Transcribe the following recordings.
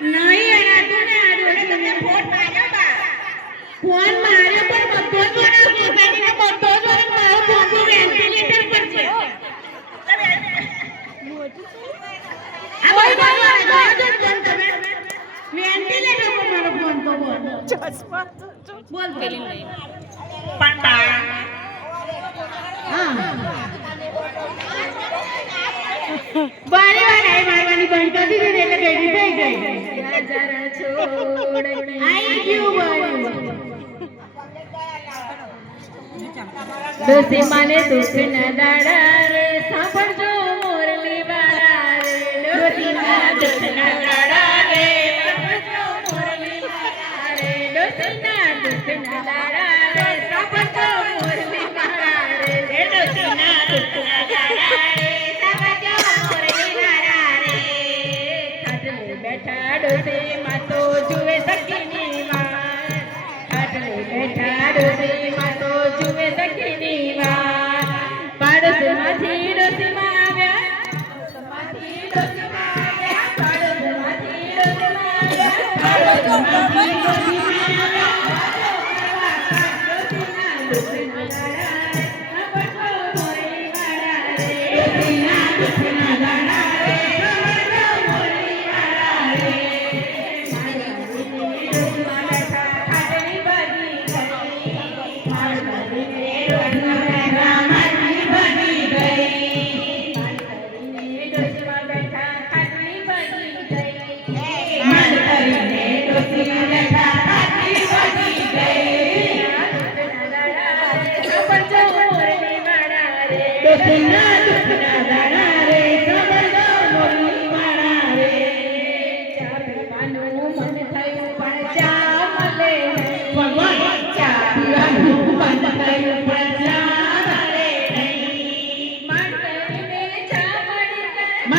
નહીં આડું ને તમે ફોન માર્યો બા. ફોન માર્યો પણ બધો જ વરસ સોસાયટીનો બધો જ મારો ફોન બોલ. પેલી નહીં પણ હા. બારે વાર આઈ મારવાની બંધ કરી દીધી એટલે બેઠી થઈ ગઈ. જરા છોડ દુઃખ ના દાડા રે સાંભળ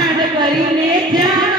સ્નાન કરીને જા